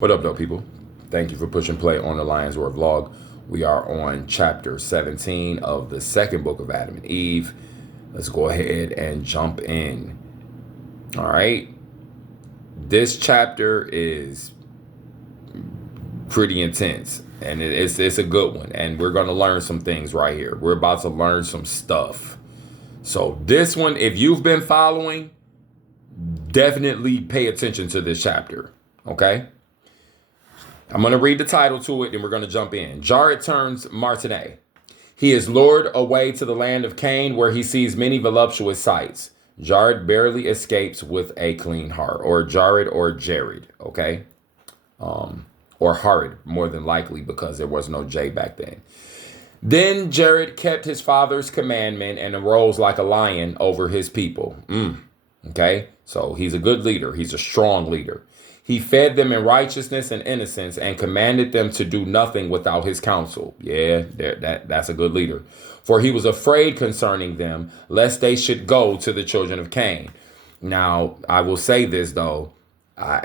What up, though, people? Thank you for pushing play on the Lion's Roar vlog. We are on chapter 17 of the second book of Adam and Eve. Let's go ahead and jump in. All right. This chapter is pretty intense, and it's a good one. And we're going to learn some things right here. We're about to learn some stuff. So this one, if you've been following, definitely pay attention to this chapter. Okay? I'm going to read the title to it, and we're going to jump in. Jared turns Martinet. He is lured away to the land of Cain, where he sees many voluptuous sights. Jared barely escapes with a clean heart. Or Jared, okay? Or Harid, more than likely, because there was no J back then. Then Jared kept his father's commandment and arose like a lion over his people. Okay? So he's a good leader. He's a strong leader. He fed them in righteousness and innocence and commanded them to do nothing without his counsel. Yeah, that's a good leader. For he was afraid concerning them, lest they should go to the children of Cain. Now, I will say this, though.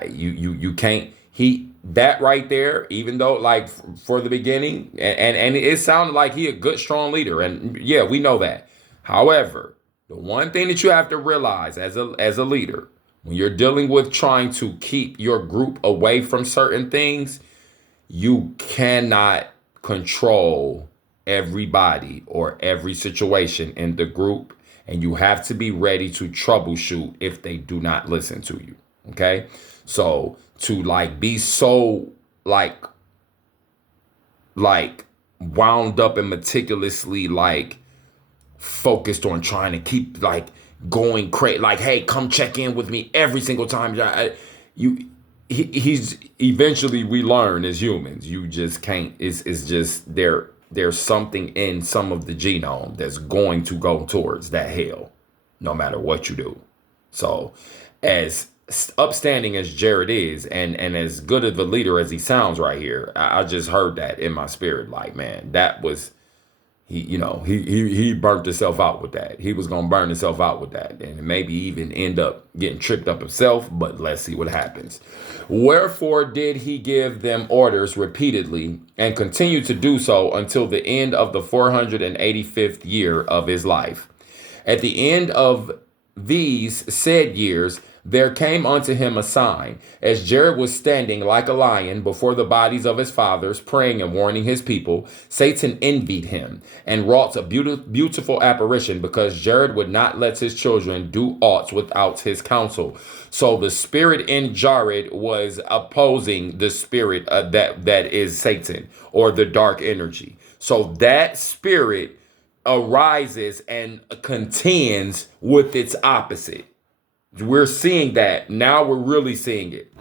You can't, that right there, even though, like, for the beginning, and it sounded like he a good, strong leader. And yeah, we know that. However, the one thing that you have to realize as a leader, when you're dealing with trying to keep your group away from certain things, you cannot control everybody or every situation in the group. And you have to be ready to troubleshoot if they do not listen to you. Okay? So to be so wound up and meticulously focused on trying to keep going crazy, hey, come check in with me every single time. He's eventually, we learn as humans, you just can't. It's just there's something in some of the genome that's going to go towards that hell, no matter what you do. So, as upstanding as Jared is, and as good of a leader as he sounds right here, I just heard that in my spirit. Man, that was. He burnt himself out with that. He was going to burn himself out with that, and maybe even end up getting tricked up himself, but let's see what happens. Wherefore did he give them orders repeatedly and continue to do so until the end of the 485th year of his life. At the end of these said years, there came unto him a sign, as Jared was standing like a lion before the bodies of his fathers, praying and warning his people. Satan envied him and wrought a beautiful apparition, because Jared would not let his children do aught without his counsel. So the spirit in Jared was opposing the spirit that is Satan, or the dark energy. So that spirit arises and contends with its opposite. We're seeing that. Now we're really seeing it.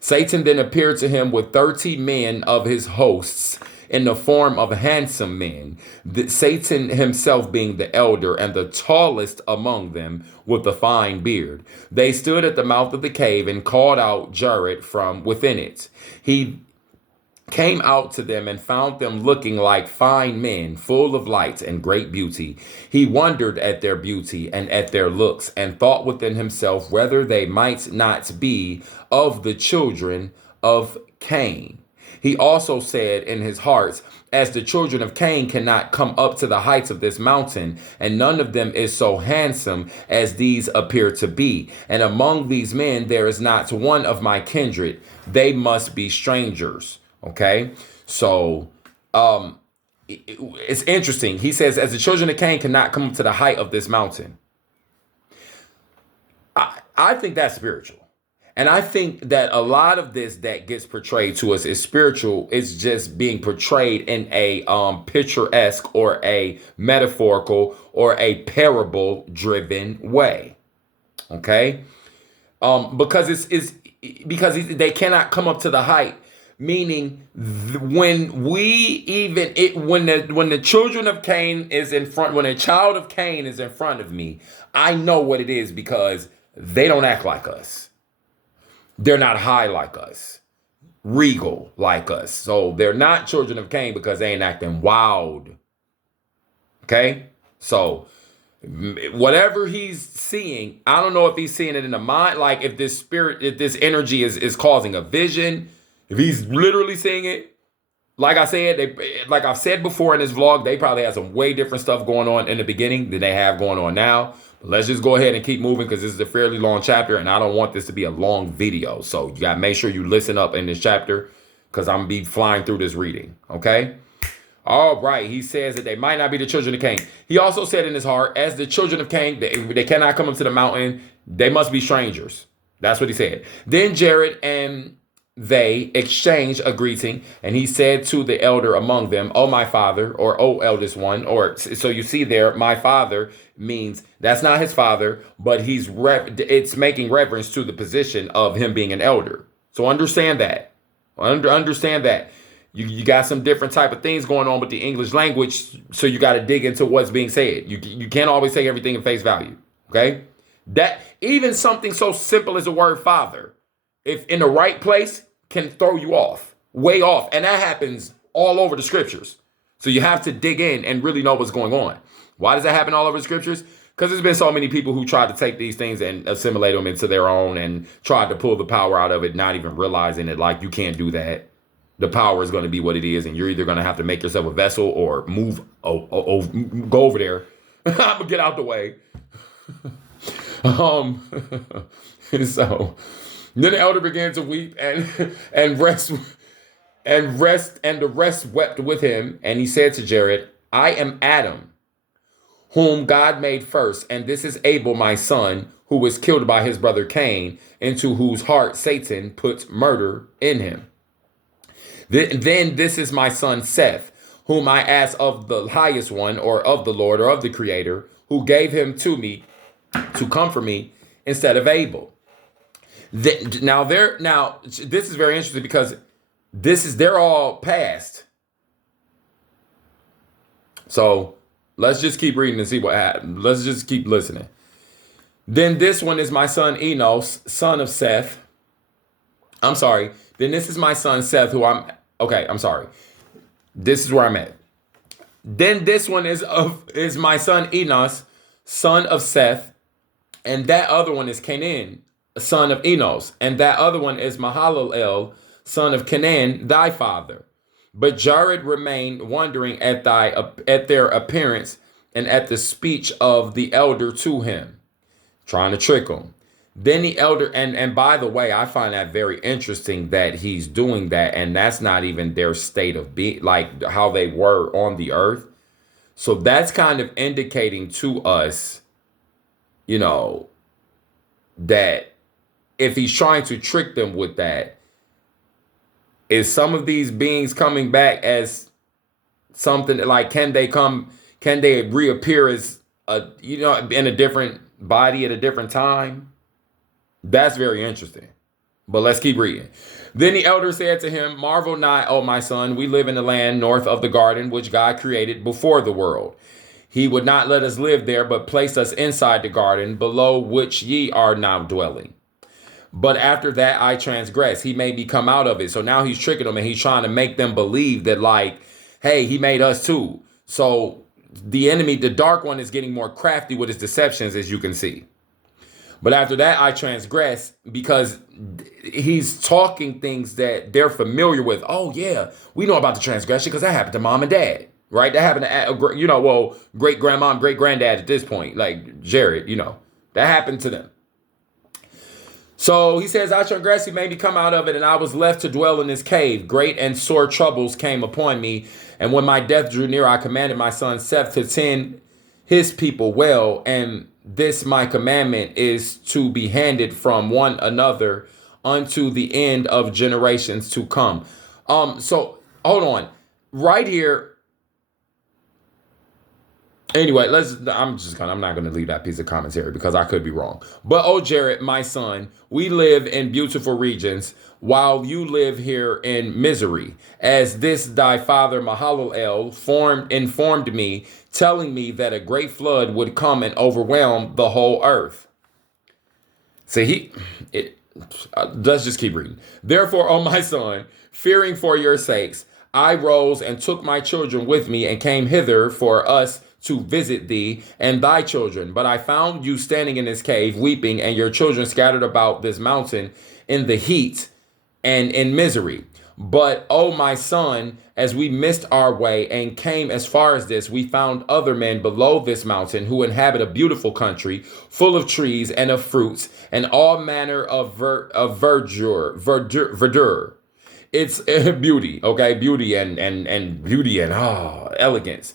Satan then appeared to him with 30 men of his hosts in the form of handsome men, Satan himself being the elder and the tallest among them, with a fine beard. They stood at the mouth of the cave and called out Jared from within it. He came out to them and found them looking like fine men, full of light and great beauty. He wondered at their beauty and at their looks, and thought within himself whether they might not be of the children of Cain. He also said in his heart, as the children of Cain cannot come up to the heights of this mountain, and none of them is so handsome as these appear to be, and among these men there is not one of my kindred, they must be strangers. Okay, so it's interesting. He says, as the children of Cain cannot come up to the height of this mountain. I think that's spiritual. And I think that a lot of this that gets portrayed to us is spiritual. It's just being portrayed in a picturesque or a metaphorical or a parable driven way. Okay, because because they cannot come up to the height. Meaning, when the children of Cain is in front, when a child of Cain is in front of me, I know what it is, because they don't act like us. They're not high like us, regal like us. So they're not children of Cain because they ain't acting wild. Okay? So whatever he's seeing, I don't know if he's seeing it in the mind, if this spirit, if this energy is causing a vision. If he's literally seeing it, like I said, like I've said before in this vlog, they probably had some way different stuff going on in the beginning than they have going on now. But let's just go ahead and keep moving because this is a fairly long chapter and I don't want this to be a long video. So you got to make sure you listen up in this chapter because I'm going to be flying through this reading. Okay? All right. He says that they might not be the children of Cain. He also said in his heart, as the children of Cain, they cannot come up to the mountain. They must be strangers. That's what he said. Then Jared and they exchanged a greeting, and he said to the elder among them, "Oh, my father," or "Oh, eldest one," or so you see there, my father means that's not his father, but it's making reference to the position of him being an elder. So understand that. Understand that. You got some different type of things going on with the English language, so you got to dig into what's being said. You can't always say everything in face value, okay? That even something so simple as the word father, if in the right place, can throw you off, way off. And that happens all over the scriptures. So you have to dig in and really know what's going on. Why does that happen all over the scriptures? Because there's been so many people who tried to take these things and assimilate them into their own and tried to pull the power out of it, not even realizing it, like, you can't do that. The power is going to be what it is, and you're either going to have to make yourself a vessel or move, go over there. I'm going to get out the way. So then the elder began to weep and the rest wept with him. And he said to Jared, I am Adam, whom God made first, and this is Abel, my son, who was killed by his brother Cain, into whose heart Satan puts murder in him. Then this is my son Seth, whom I asked of the highest one, or of the Lord, or of the Creator, who gave him to me to comfort me instead of Abel. Now this is very interesting because they're all past. So let's just keep reading and see what happens. Let's just keep listening. Then this one is my son Enos, son of Seth. I'm sorry. Then this is my son Seth, I'm sorry. This is where I'm at. Then this one is my son Enos, son of Seth, and that other one is Canaan, son of Enos, and that other one is Mahalalel, son of Canaan, thy father. But Jared remained wondering at their appearance and at the speech of the elder to him, trying to trick him. Then the elder, and by the way, I find that very interesting that he's doing that, and that's not even their state of being, like how they were on the earth. So that's kind of indicating to us, that if he's trying to trick them with that, is some of these beings coming back as something like, can they reappear as in a different body at a different time? That's very interesting. But let's keep reading. Then the elder said to him, marvel not, O my son, we live in the land north of the garden which God created before the world. He would not let us live there, but placed us inside the garden, below which ye are now dwelling. But after that I transgress, he made me come out of it. So now he's tricking them and he's trying to make them believe that, like, hey, he made us too. So the enemy, the dark one, is getting more crafty with his deceptions, as you can see. But after that, I transgress, because he's talking things that they're familiar with. Oh, yeah, we know about the transgression because that happened to mom and dad, right? That happened to, great grandmom, great granddad at this point, like Jared, that happened to them. So he says, I transgressed, he made me come out of it, and I was left to dwell in this cave. Great and sore troubles came upon me. And when my death drew near, I commanded my son Seth to tend his people well, and this my commandment is to be handed from one another unto the end of generations to come. So hold on right here. Anyway, I'm not going to leave that piece of commentary because I could be wrong. But, oh, Jared, my son, we live in beautiful regions while you live here in misery. As this thy father Mahalalel informed me, telling me that a great flood would come and overwhelm the whole earth. See, let's just keep reading. Therefore, O my son, fearing for your sakes, I rose and took my children with me and came hither for us to visit thee and thy children. But I found you standing in this cave weeping, and your children scattered about this mountain in the heat and in misery. But, oh, my son, as we missed our way and came as far as this, we found other men below this mountain who inhabit a beautiful country, full of trees and of fruits and all manner of verdure. It's beauty, okay? Beauty and beauty and elegance.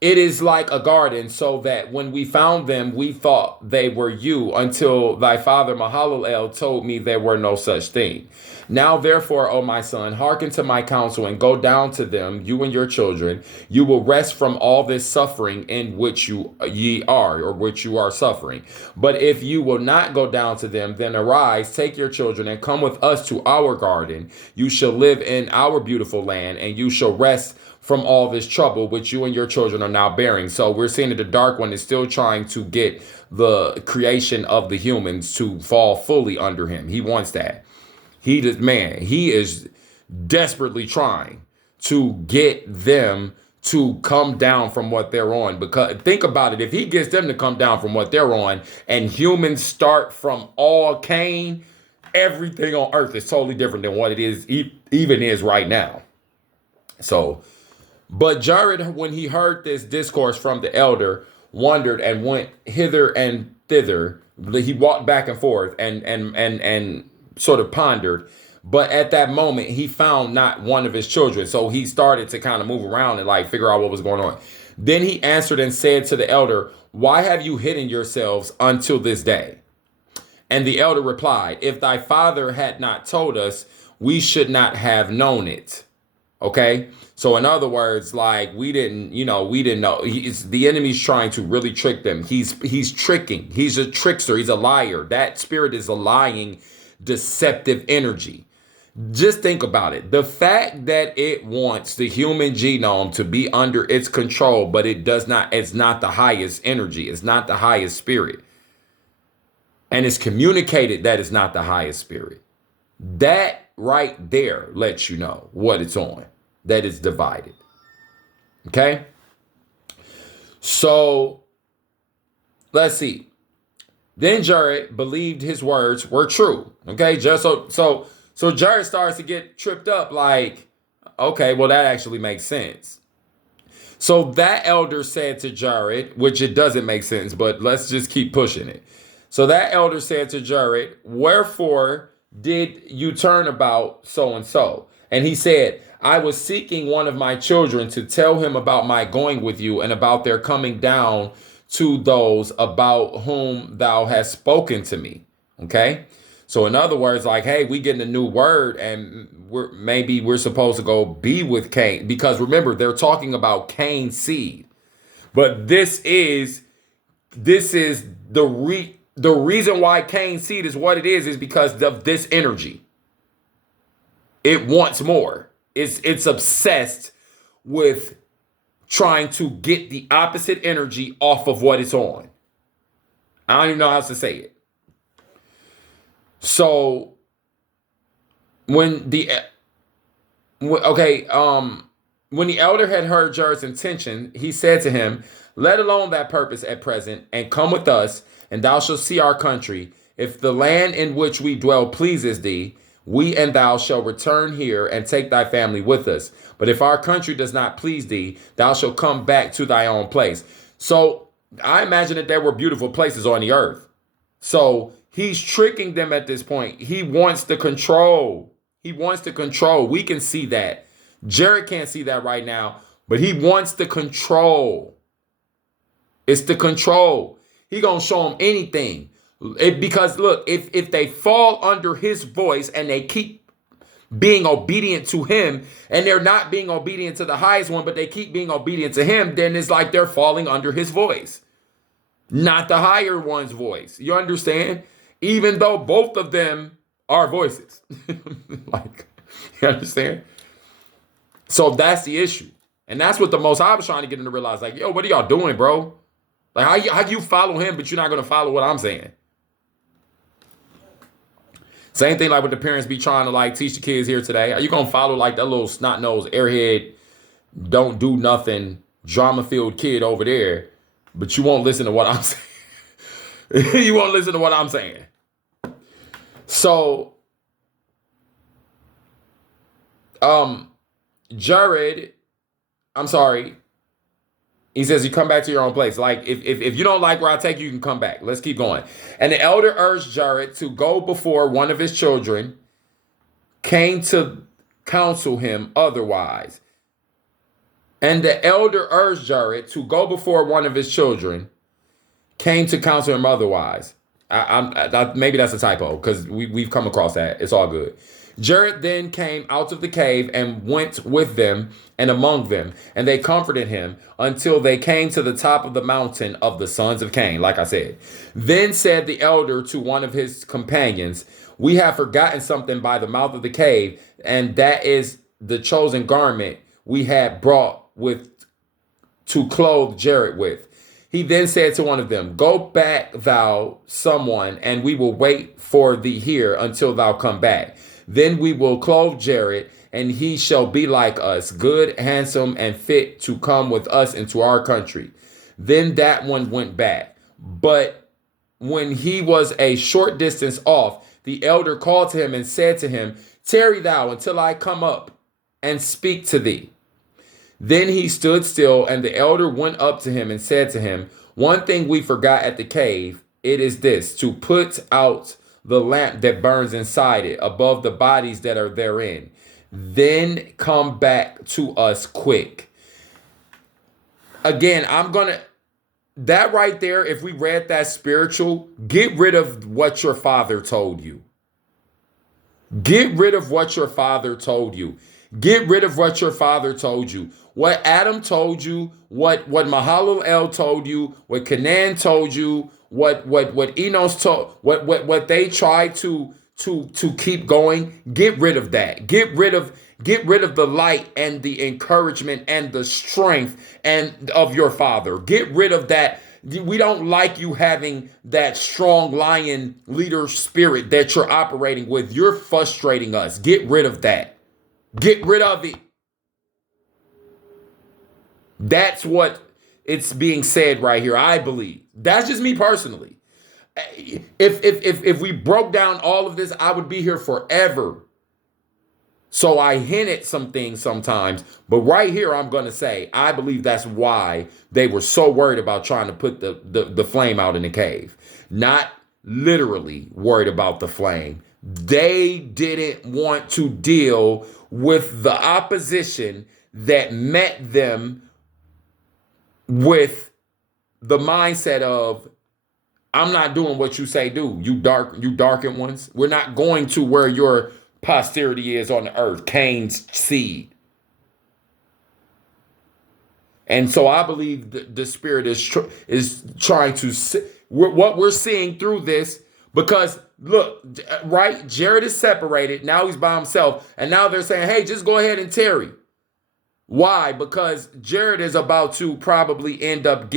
It is like a garden, so that when we found them, we thought they were you, until thy father Mahalalel told me there were no such thing. Now, therefore, O my son, hearken to my counsel and go down to them, you and your children. You will rest from all this suffering in which ye are, or which you are suffering. But if you will not go down to them, then arise, take your children, and come with us to our garden. You shall live in our beautiful land, and you shall rest from all this trouble which you and your children are now bearing. So we're seeing that the Dark One is still trying to get the creation of the humans to fall fully under him. He wants that. He is desperately trying to get them to come down from what they're on. Because think about it, if he gets them to come down from what they're on, and humans start from all Cain, everything on earth is totally different than what it is even is right now. So, but Jared, when he heard this discourse from the elder, wondered and went hither and thither. He walked back and forth and sort of pondered. But at that moment, he found not one of his children. So he started to kind of move around and like figure out what was going on. Then he answered and said to the elder, why have you hidden yourselves until this day? And the elder replied, if thy father had not told us, we should not have known it. Okay. So in other words, like we didn't know. The enemy's trying to really trick them. He's tricking. He's a trickster. He's a liar. That spirit is a lying, deceptive energy. Just think about it. The fact that it wants the human genome to be under its control, but it's not the highest energy. It's not the highest spirit. And it's communicated that it's not the highest spirit. That right there lets you know what it's on, that it's divided. Okay? So let's see. Then Jared believed his words were true. Okay, just so Jared starts to get tripped up like, okay, well, that actually makes sense. So that elder said to Jared, which it doesn't make sense, but let's just keep pushing it. So that elder said to Jared, wherefore did you turn about so and so? And he said, I was seeking one of my children to tell him about my going with you and about their coming down to those about whom thou hast spoken to me. Okay. So in other words, like, hey, we getting a new word and we're supposed to go be with Cain, because remember, they're talking about Cain's seed. But this is the reason why Cain's seed is what it is because of this energy. It wants more. It's obsessed with trying to get the opposite energy off of what it's on. I don't even know how else to say it. So when the elder had heard Jared's intention, he said to him, let alone that purpose at present, and come with us, and thou shalt see our country. If the land in which we dwell pleases thee, we and thou shall return here and take thy family with us. But if our country does not please thee, thou shalt come back to thy own place. So I imagine that there were beautiful places on the earth. So he's tricking them at this point. He wants to control. We can see that. Jared can't see that right now, but he wants to control. It's the control. He gonna show them anything. Because look, if they fall under his voice and they keep being obedient to him, and they're not being obedient to the highest one, but they keep being obedient to him, then it's like they're falling under his voice, not the higher one's voice. You understand? Even though both of them are voices. Like, you understand? So that's the issue. And that's what the Most High was trying to get him to realize. Like, yo, what are y'all doing, bro? Like, how you follow him, but you're not going to follow what I'm saying? Same thing like what the parents be trying to like teach the kids here today. Are you going to follow like that little snot-nosed, airhead, don't do nothing, drama-filled kid over there, but you won't listen to what I'm saying? You won't listen to what I'm saying. So, Um, Jared, I'm sorry. He says, you come back to your own place. Like, if you don't like where I take you, you can come back. Let's keep going. And the elder urged Jared to go before one of his children came to counsel him otherwise. And the elder urged Jared to go before one of his children came to counsel him otherwise. Maybe that's a typo because we've come across that. It's all good. Jared then came out of the cave and went with them and among them, and they comforted him until they came to the top of the mountain of the sons of Cain, like I said. Then said the elder to one of his companions, we have forgotten something by the mouth of the cave, and that is the chosen garment we had brought with to clothe Jared with. He then said to one of them, go back thou someone, and we will wait for thee here until thou come back. Then we will clothe Jared, and he shall be like us, good, handsome, and fit to come with us into our country. Then that one went back. But when he was a short distance off, the elder called to him and said to him, tarry thou until I come up and speak to thee. Then he stood still, and the elder went up to him and said to him, one thing we forgot at the cave, it is this, to put out the lamp that burns inside it above the bodies that are therein. Then come back to us quick. Again, that right there, if we read that spiritual, get rid of what your father told you. Get rid of what your father told you. Get rid of what your father told you. What Adam told you, what Mahalalel told you, what Canaan told you, what Enos told, what they tried to keep going. Get rid of that. Get rid of the light and the encouragement and the strength and of your father. Get rid of that. We don't like you having that strong lion leader spirit that you're operating with. You're frustrating us. Get rid of that. Get rid of it. That's what it's being said right here, I believe. That's just me personally. If we broke down all of this, I would be here forever. So I hint at some things sometimes, but right here I'm going to say, I believe that's why they were so worried about trying to put the flame out in the cave. Not literally worried about the flame. They didn't want to deal with the opposition that met them with the mindset of, I'm not doing what you say do. You darkened ones. We're not going to where your posterity is on the earth, Cain's seed. And so I believe the spirit is trying to what we're seeing through this, because look, right? Jared is separated. Now he's by himself. And now they're saying, hey, just go ahead and tarry. Why? Because Jared is about to probably end up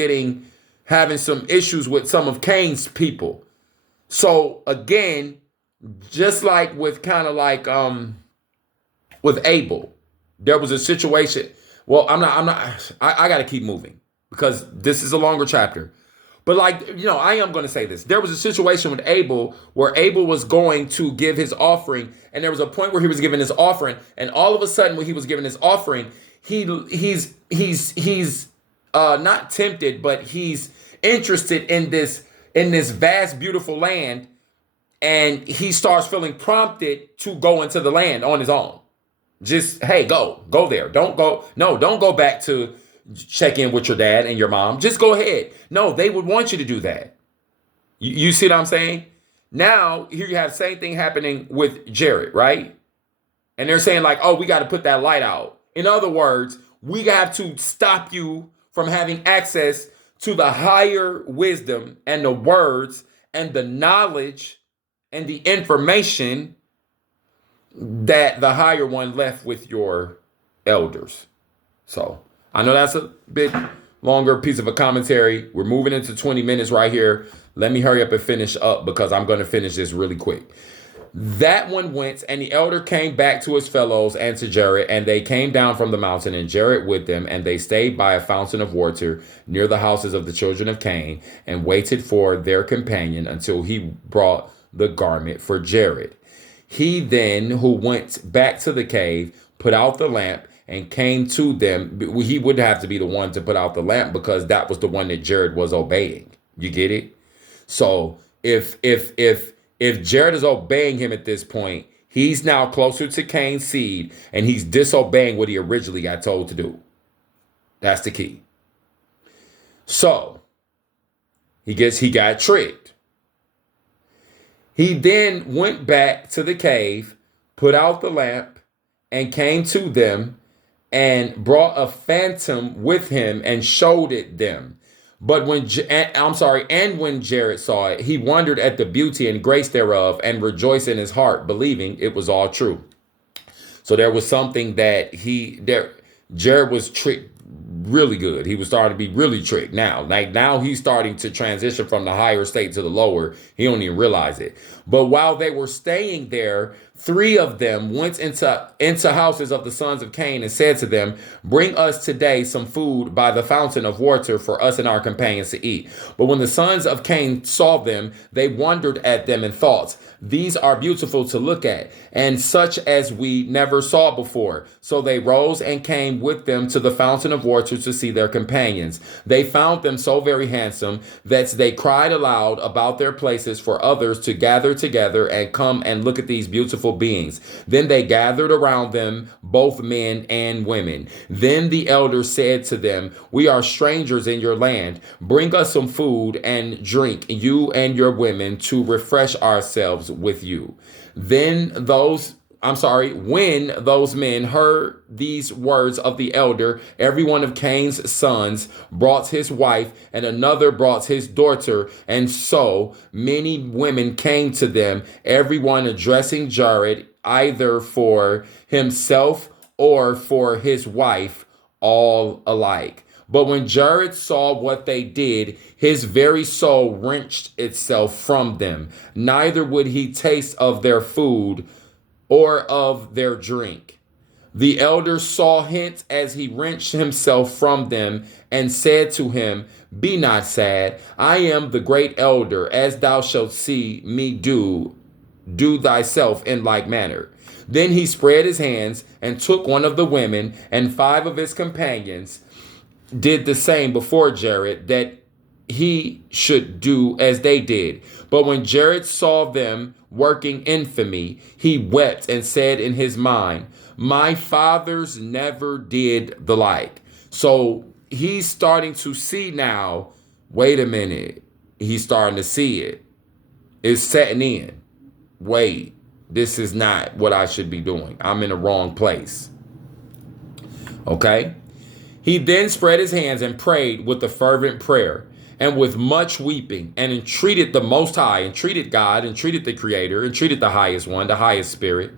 having some issues with some of Cain's people. So again, just like with with Abel, there was a situation. Well, I got to keep moving because this is a longer chapter. But I am going to say this. There was a situation with Abel where Abel was going to give his offering, and there was a point where he was giving his offering, and all of a sudden when he was giving his offering, he's not tempted, but he's interested in this vast, beautiful land, and he starts feeling prompted to go into the land on his own. Just, hey, go there. Don't go back to check in with your dad and your mom. Just go ahead. No, they would want you to do that. You see what I'm saying? Now, here you have the same thing happening with Jared, right? And they're saying oh, we got to put that light out. In other words, we have to stop you from having access to the higher wisdom and the words and the knowledge and the information that the higher one left with your elders. So I know that's a bit longer piece of a commentary. We're moving into 20 minutes right here. Let me hurry up and finish up because I'm going to finish this really quick. That one went, and the elder came back to his fellows and to Jared, and they came down from the mountain, and Jared with them, and they stayed by a fountain of water near the houses of the children of Cain, and waited for their companion until he brought the garment for Jared. He then, who went back to the cave, put out the lamp, and came to them. He would have to be the one to put out the lamp because that was the one that Jared was obeying. You get it? So if Jared is obeying him at this point, he's now closer to Cain's seed, and he's disobeying what he originally got told to do. That's the key. So he got tricked. He then went back to the cave, put out the lamp, and came to them, and brought a phantom with him and showed it them. But when when Jared saw it, he wondered at the beauty and grace thereof, and rejoiced in his heart, believing it was all true. So there was something that Jared was tricked really good. He was starting to be really tricked now. Now he's starting to transition from the higher state to the lower. He don't even realize it. But while they were staying there, 3 of them went into houses of the sons of Cain and said to them, "Bring us today some food by the fountain of water for us and our companions to eat." But when the sons of Cain saw them, they wondered at them and thought, "These are beautiful to look at, and such as we never saw before." So they rose and came with them to the fountain of water to see their companions. They found them so very handsome that they cried aloud about their places for others to gather together and come and look at these beautiful beings. Then they gathered around them, both men and women. Then the elders said to them, "We are strangers in your land. Bring us some food and drink, you and your women, to refresh ourselves with you." When those men heard these words of the elder, every one of Cain's sons brought his wife, and another brought his daughter, and so many women came to them, every one addressing Jared either for himself or for his wife, all alike. But when Jared saw what they did, his very soul wrenched itself from them. Neither would he taste of their food or of their drink. The elders saw hence as he wrenched himself from them, and said to him, "Be not sad. I am the great elder, as thou shalt see me do thyself in like manner." Then he spread his hands and took one of the women, and 5 of his companions did the same before Jared, that he should do as they did. But when Jared saw them working infamy, he wept and said in his mind, "My fathers never did the like." So he's starting to see now, wait a minute. He's starting to see it. It's setting in. Wait, this is not what I should be doing. I'm in the wrong place. Okay? He then spread his hands and prayed with a fervent prayer and with much weeping, and entreated the Most High, entreated God, entreated the Creator, entreated the highest one, the highest spirit,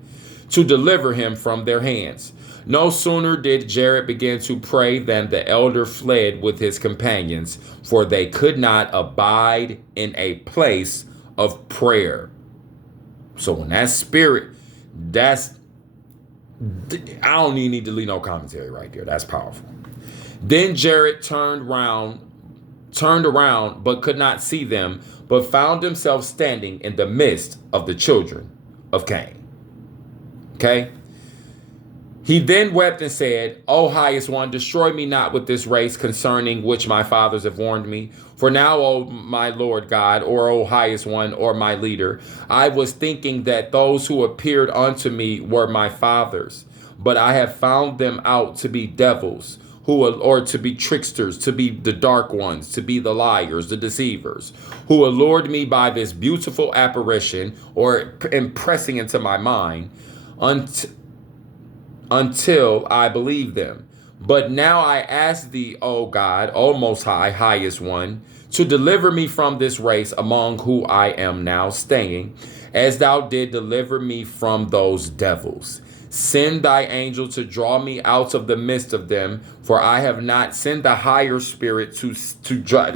to deliver him from their hands. No sooner did Jared begin to pray than the elder fled with his companions, for they could not abide in a place of prayer. So when that spirit, I don't even need to leave no commentary right there. That's powerful. Then Jared turned around, but could not see them, but found himself standing in the midst of the children of Cain. Okay? He then wept and said, "O highest one, destroy me not with this race concerning which my fathers have warned me. For now, O my Lord God, or O highest one, or my leader, I was thinking that those who appeared unto me were my fathers, but I have found them out to be devils, or to be tricksters, to be the dark ones, to be the liars, the deceivers, who allured me by this beautiful apparition, or impressing into my mind, until I believed them. But now I ask thee, O God, O Most High, highest one, to deliver me from this race among who I am now staying, as thou did deliver me from those devils. Send thy angel to draw me out of the midst of them, for I have not sent the higher spirit to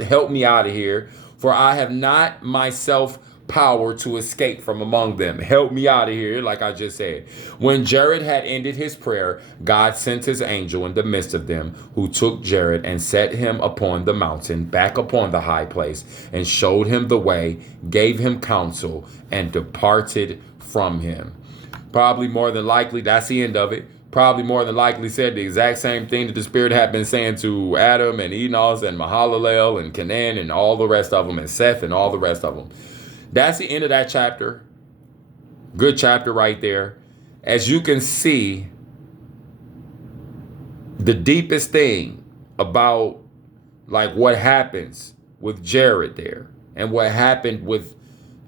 help me out of here, for I have not myself power to escape from among them. Help me out of here, like I just said. When Jared had ended his prayer, God sent his angel in the midst of them, who took Jared and set him upon the mountain, back upon the high place, and showed him the way, gave him counsel, and departed from him. Probably more than likely, that's the end of it. probably more than likely said the exact same thing that the Spirit had been saying to Adam and Enos and Mahalalel and Canaan and all the rest of them, and Seth and all the rest of them. That's the end of that chapter. Good chapter right there. As you can see, the deepest thing about like what happens with Jared there and what happened with,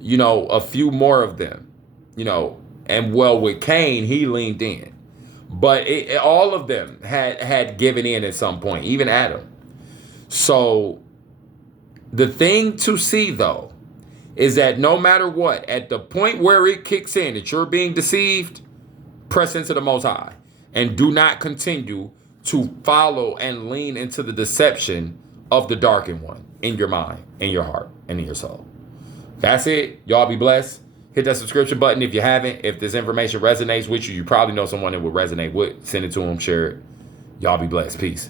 a few more of them, and well, with Cain, he leaned in. But all of them had given in at some point, even Adam. So the thing to see, though, is that no matter what, at the point where it kicks in, that you're being deceived, press into the Most High. And do not continue to follow and lean into the deception of the darkened one in your mind, in your heart, and in your soul. That's it. Y'all be blessed. Hit that subscription button if you haven't. If this information resonates with you, you probably know someone that would resonate with. Send it to them, share it. Y'all be blessed. Peace.